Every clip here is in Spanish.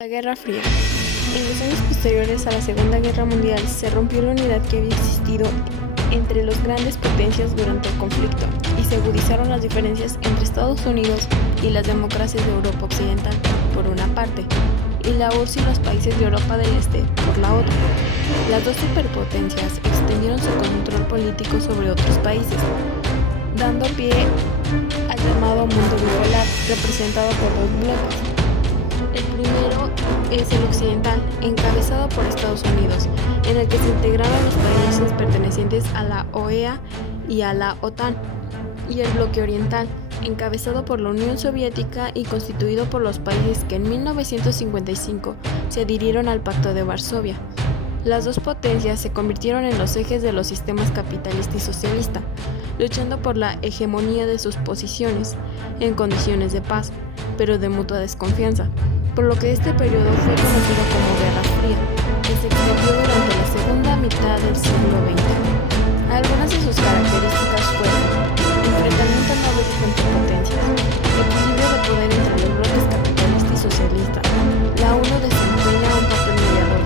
La Guerra Fría. En los años posteriores a la Segunda Guerra Mundial se rompió la unidad que había existido entre las grandes potencias durante el conflicto y se agudizaron las diferencias entre Estados Unidos y las democracias de Europa Occidental, por una parte, y la URSS y los países de Europa del Este, por la otra. Las dos superpotencias extendieron su control político sobre otros países, dando pie al llamado mundo bipolar, representado por dos bloques. El primero es el occidental, encabezado por Estados Unidos, en el que se integraron los países pertenecientes a la OEA y a la OTAN, y el bloque oriental, encabezado por la Unión Soviética y constituido por los países que en 1955 se adhirieron al Pacto de Varsovia. Las dos potencias se convirtieron en los ejes de los sistemas capitalista y socialista, luchando por la hegemonía de sus posiciones, en condiciones de paz, pero de mutua desconfianza, por lo que este periodo fue conocido como Guerra Fría, que se extendió durante la segunda mitad del siglo XX. Algunas de sus características fueron enfrentamiento a nuevas potencias, equilibrio de poder entre los bloques capitalista y socialista. La UNO desempeña un papel mediador,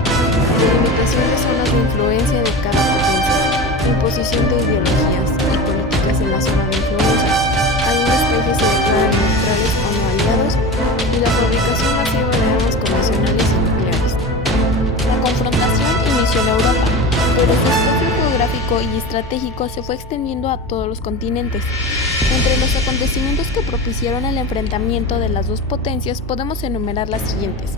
delimitación de zonas de influencia de cada potencia, imposición de ideologías y políticas en la zona de influencia. Algunos países se declaran neutrales o no aliados y la fabricación masiva de armas convencionales y nucleares. La confrontación inició en Europa, pero su espacio geográfico y estratégico se fue extendiendo a todos los continentes. Entre los acontecimientos que propiciaron el enfrentamiento de las dos potencias podemos enumerar las siguientes: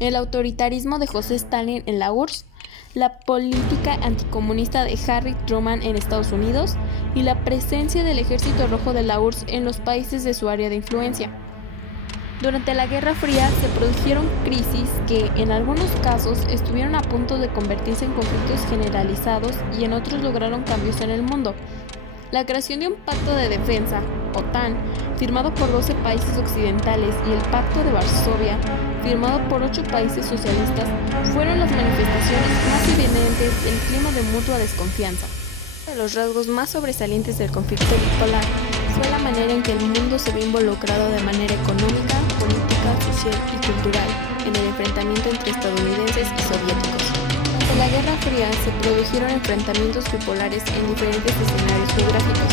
el autoritarismo de José Stalin en la URSS, la política anticomunista de Harry Truman en Estados Unidos y la presencia del Ejército Rojo de la URSS en los países de su área de influencia. Durante la Guerra Fría se produjeron crisis que, en algunos casos, estuvieron a punto de convertirse en conflictos generalizados y en otros lograron cambios en el mundo. La creación de un pacto de defensa, OTAN, firmado por 12 países occidentales y el Pacto de Varsovia, firmado por 8 países socialistas, fueron las manifestaciones más evidentes del clima de mutua desconfianza. Uno de los rasgos más sobresalientes del conflicto bipolar fue la manera en que el mundo se vio involucrado de manera económica, política, social y cultural en el enfrentamiento entre estadounidenses y soviéticos. Durante la Guerra Fría se produjeron enfrentamientos bipolares en diferentes escenarios geográficos.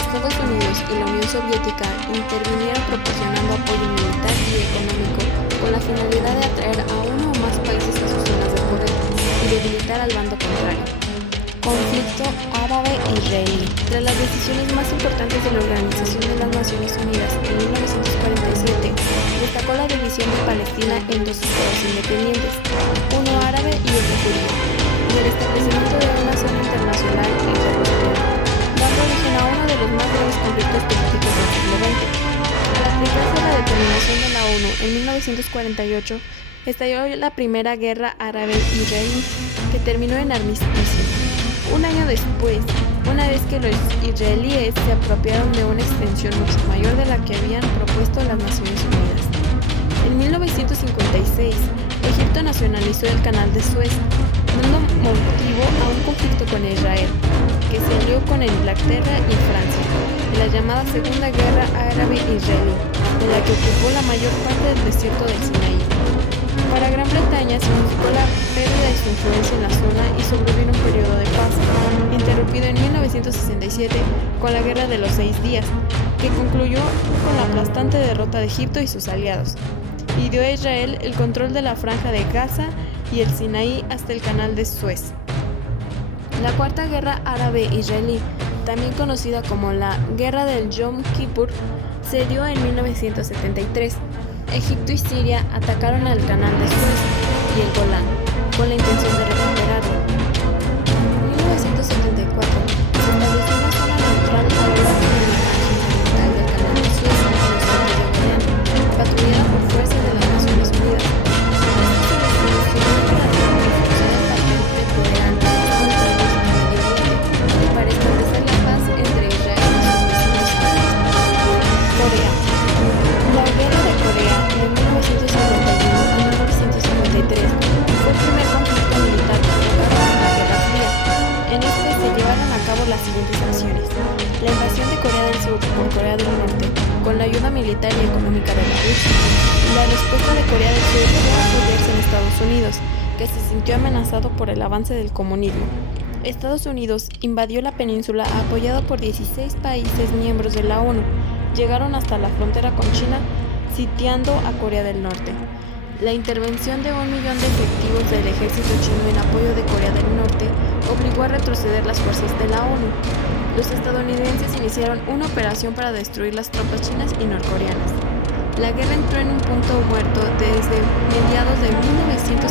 Estados Unidos y la Unión Soviética intervinieron proporcionando apoyo militar y económico con la finalidad de atraer a uno o más países a sus zonas de poder y debilitar al bando contrario. Conflicto árabe-israelí. Tras las decisiones más importantes de la Organización de las Naciones Unidas en 1947, destacó la división de Palestina en dos estados independientes, uno árabe y otro judío, y el establecimiento de una zona internacional en Jerusalén, dando origen a uno de los más graves conflictos políticos del siglo XX. Al aplicarse la determinación de la ONU en 1948, estalló la primera guerra árabe-israelí, que terminó en armisticio. Un año después, una vez que los israelíes se apropiaron de una extensión mucho mayor de la que habían propuesto las Naciones Unidas. En 1956, Egipto nacionalizó el Canal de Suez, dando motivo a un conflicto con Israel, que se alió con Inglaterra y Francia, en la llamada Segunda Guerra Árabe-Israelí, en la que ocupó la mayor parte del desierto del Sinaí. Para Gran Bretaña significó la pérdida de su influencia en la zona y sobrevino un periodo de paz, interrumpido en 1967 con la Guerra de los 6 días, que concluyó con la aplastante derrota de Egipto y sus aliados, y dio a Israel el control de la franja de Gaza y el Sinaí hasta el Canal de Suez. La Cuarta Guerra Árabe-Israelí, también conocida como la Guerra del Yom Kippur, se dio en 1973. Egipto y Siria atacaron al Canal de Suez y el Golán, con la intención de recuperarlo. En 1974 se estableció una zona neutral al norte de la margen oriental del Canal de Suez en los Altos de Golán, patrullada por fuerzas de las Naciones Unidas. Esta solución sirvió para reforzar el papel preponderante de Estados Unidos en el Medio Oriente y para establecer la paz entre Israel y sus vecinos árabes. Corea. La Guerra de Corea de 1951 a 1953 fue el primer conflicto militar provocado por la Guerra Fría. En este se llevaron a cabo las siguientes acciones: la invasión de Corea del Sur por Corea del Norte, con con la ayuda militar y económica de la Rusia. La respuesta de Corea del Sur fue apoyarse en Estados Unidos, que se sintió amenazado por el avance del comunismo. Estados Unidos invadió la península apoyado por 16 países miembros de la ONU. Llegaron hasta la frontera con China, sitiando a Corea del Norte. La intervención de 1 millón de efectivos del ejército chino en apoyo de Corea del Norte obligó a retroceder las fuerzas de la ONU. Los estadounidenses iniciaron una operación para destruir las tropas chinas y norcoreanas. La guerra entró en un punto muerto desde mediados de 1951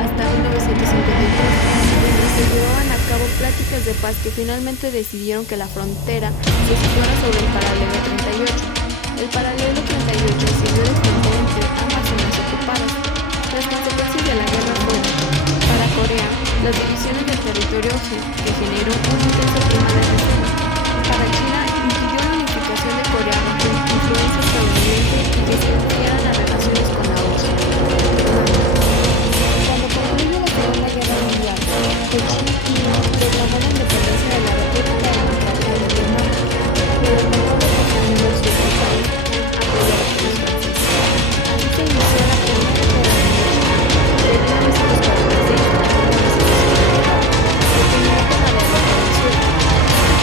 hasta 1953, donde se llevaban a cabo pláticas de paz que finalmente decidieron que la frontera se situara sobre el paralelo 38. El paralelo 38 sirvió de frontera entre ambas zonas ocupadas. Las consecuencias de la guerra fueron, para Corea, las divisiones del territorio que generó un intenso clima de reserva. Para China, impidió la unificación de Corea bajo influencia estadounidense y que se iniciaran las relaciones con la OTAN. Cuando concluyó la Segunda Guerra Mundial, China proclamó la independencia de la República Democrática de Vietnam, pero el control de los unidos de su país apoyado por los franceses. Así se inició la Primera Guerra Mundial de 1946 a 1950, que terminó con la derrota del sur.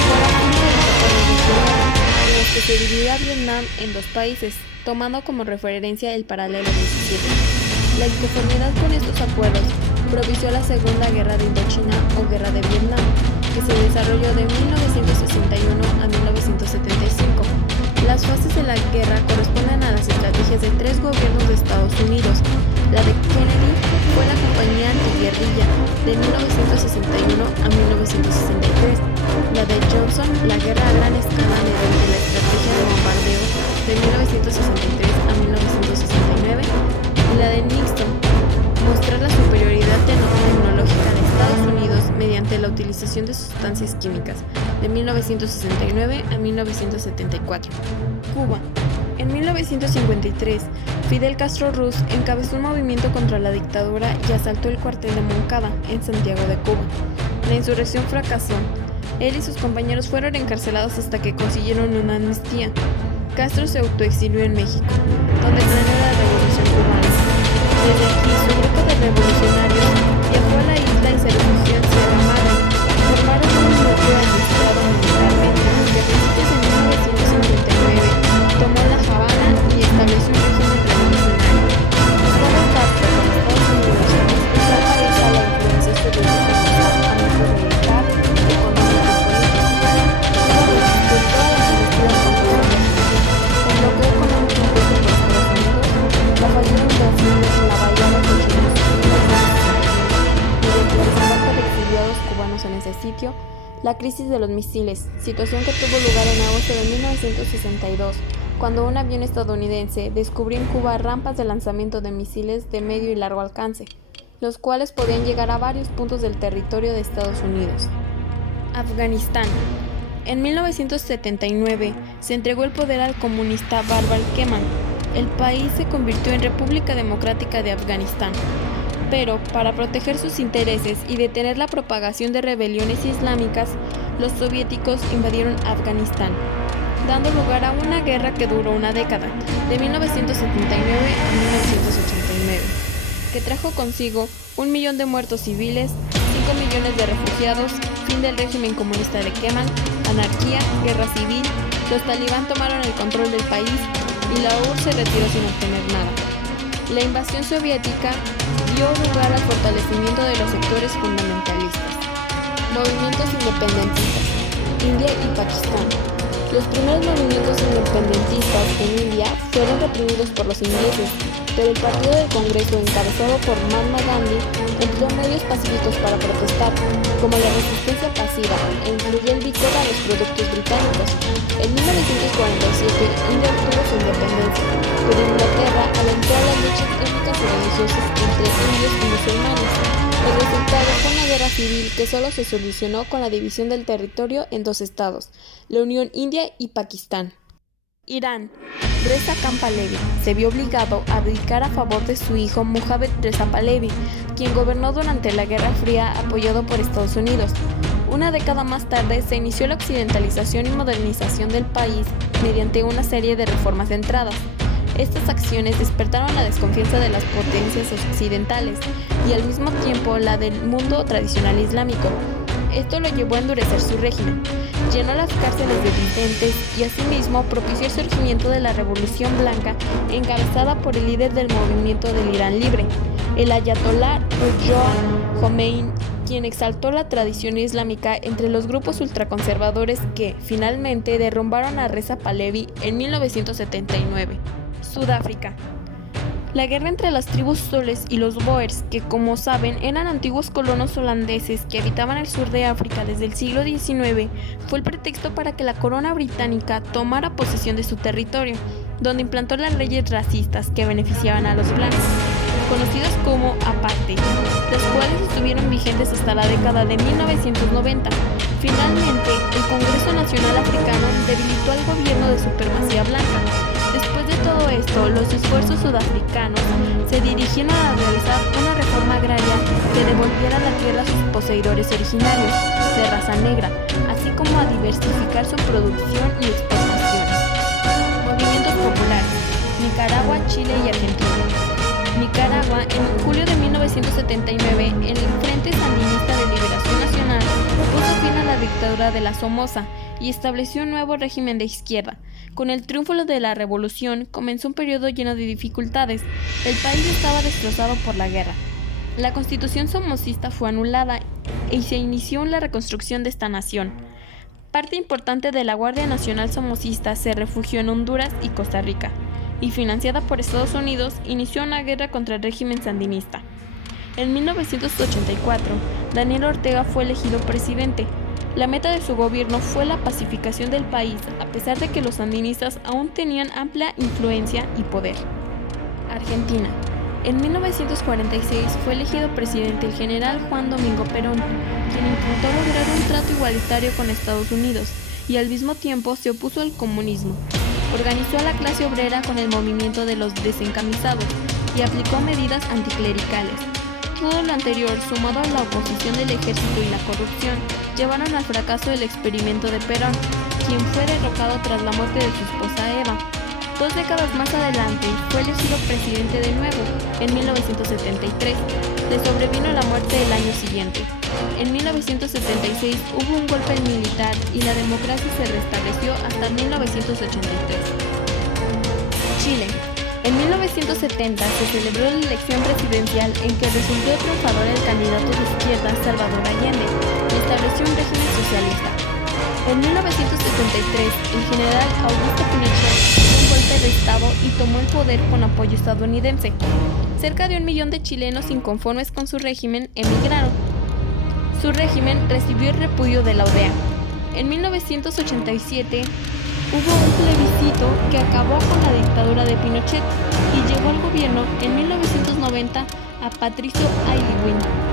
Fue la fin de los acuerdos de Ginebra, en los que se dividía Vietnam en dos países, tomando como referencia el paralelo 17. La inconformidad con estos acuerdos propició la Segunda Guerra de Indochina o Guerra de Vietnam, que se desarrolló de 1961 a 1975. Las fases de la guerra corresponden a las estrategias de tres gobiernos de Estados Unidos. La de Kennedy fue la compañía antiguerrilla de 1961 a 1963. La de Johnson, la guerra a gran escala mediante la estrategia de bombardeo de 1963 a 1969. Y la de Nixon, mostrar la superioridad tecnológica de Estados Unidos mediante la utilización de sustancias químicas, de 1969 a 1974. Cuba. En 1953, Fidel Castro Ruz encabezó un movimiento contra la dictadura y asaltó el cuartel de Moncada, en Santiago de Cuba. La insurrección fracasó. Él y sus compañeros fueron encarcelados hasta que consiguieron una amnistía. Castro se autoexilió en México, donde planeó la revolución cubana. Desde aquí, su grupo de revolucionarios viajó a la isla y se refugió en Sierra Madre. Formaron un núcleo administrado militarmente que a principios de 1959 tomó La Habana y estableció un régimen revolucionario. Fidel Castro, con Estados Unidos, expulsó al país a la influencia soviética a nivel militar, económico y político. Cuba resistió todas las embestidas contra su régimen. El bloqueo económico impuesto por Estados Unidos, la fallida invasión en la bahía de Cochinos mediante el desembarco de exiliados cubanos en ese sitio, la crisis de los misiles, situación que tuvo lugar en agosto de 1962, cuando un avión estadounidense descubrió en Cuba rampas de lanzamiento de misiles de medio y largo alcance, los cuales podían llegar a varios puntos del territorio de Estados Unidos. Afganistán. En 1979 se entregó el poder al comunista Barbal Kemal. El país se convirtió en República Democrática de Afganistán. Pero, para proteger sus intereses y detener la propagación de rebeliones islámicas, los soviéticos invadieron Afganistán, dando lugar a una guerra que duró una década, de 1979 a 1989, que trajo consigo 1 millón de muertos civiles, 5 millones de refugiados, fin del régimen comunista de Kemal, anarquía, guerra civil, los talibán tomaron el control del país y la URSS se retiró sin obtener nada. La invasión soviética dio lugar al fortalecimiento de los sectores fundamentalistas. Movimientos independentistas. India y Pakistán. Los primeros movimientos independentistas en India fueron reprimidos por los ingleses, pero el Partido del Congreso, encabezado por Mahatma Gandhi, empleó medios pacíficos para protestar, como la resistencia pasiva, e incluyó el boicot a los productos británicos. En 1947, India obtuvo su independencia, pero Inglaterra alentó a las luchas étnicas y religiosas entre indios y musulmanes. El resultado fue una guerra civil que solo se solucionó con la división del territorio en dos estados, la Unión India y Pakistán. Irán. Reza Khan Pahlavi se vio obligado a abdicar a favor de su hijo Mohammad Reza Pahlavi, quien gobernó durante la Guerra Fría apoyado por Estados Unidos. Una década más tarde se inició la occidentalización y modernización del país mediante una serie de reformas centradas. Estas acciones despertaron la desconfianza de las potencias occidentales y al mismo tiempo la del mundo tradicional islámico. Esto lo llevó a endurecer su régimen, llenó las cárceles de disidentes y asimismo propició el surgimiento de la Revolución Blanca encabezada por el líder del movimiento del Irán libre, el ayatolá Ruhollah Jomeini, quien exaltó la tradición islámica entre los grupos ultraconservadores que, finalmente, derrumbaron a Reza Pahlavi en 1979. Sudáfrica. La guerra entre las tribus Zules y los Boers, que como saben eran antiguos colonos holandeses que habitaban el sur de África desde el siglo XIX, fue el pretexto para que la corona británica tomara posesión de su territorio, donde implantó las leyes racistas que beneficiaban a los blancos, conocidas como apartheid, las cuales estuvieron vigentes hasta la década de 1990. Finalmente, el Congreso Nacional Africano debilitó al gobierno de supremacía blanca. Después de todo esto, los esfuerzos sudafricanos se dirigieron a realizar una reforma agraria que devolviera la tierra a sus poseedores originarios, de raza negra, así como a diversificar su producción y exportaciones. Movimientos populares: Nicaragua, Chile y Argentina. Nicaragua, en julio de 1979, el Frente Sandinista de Liberación Nacional puso fin a la dictadura de la Somoza y estableció un nuevo régimen de izquierda. Con el triunfo de la revolución, comenzó un periodo lleno de dificultades. El país estaba destrozado por la guerra. La constitución somocista fue anulada y se inició la reconstrucción de esta nación. Parte importante de la Guardia Nacional Somocista se refugió en Honduras y Costa Rica, y financiada por Estados Unidos, inició una guerra contra el régimen sandinista. En 1984, Daniel Ortega fue elegido presidente. La meta de su gobierno fue la pacificación del país, a pesar de que los sandinistas aún tenían amplia influencia y poder. Argentina. En 1946 fue elegido presidente el general Juan Domingo Perón, quien intentó lograr un trato igualitario con Estados Unidos y al mismo tiempo se opuso al comunismo. Organizó a la clase obrera con el movimiento de los desencamisados y aplicó medidas anticlericales. Todo lo anterior, sumado a la oposición del ejército y la corrupción, llevaron al fracaso del experimento de Perón, quien fue derrocado tras la muerte de su esposa Eva. 2 décadas más adelante, fue elegido presidente de nuevo, en 1973. Le sobrevino la muerte el año siguiente. En 1976 hubo un golpe militar y la democracia se restableció hasta 1983. Chile. En 1970 se celebró la elección presidencial en que resultó triunfador el candidato de izquierda Salvador Allende y estableció un régimen socialista. En 1973, el general Augusto Pinochet hizo un golpe de Estado y tomó el poder con apoyo estadounidense. Cerca de 1 millón de chilenos inconformes con su régimen emigraron. Su régimen recibió el repudio de la ODEA. En 1987, hubo un plebiscito que acabó con la dictadura de Pinochet y llevó al gobierno en 1990 a Patricio Aylwin.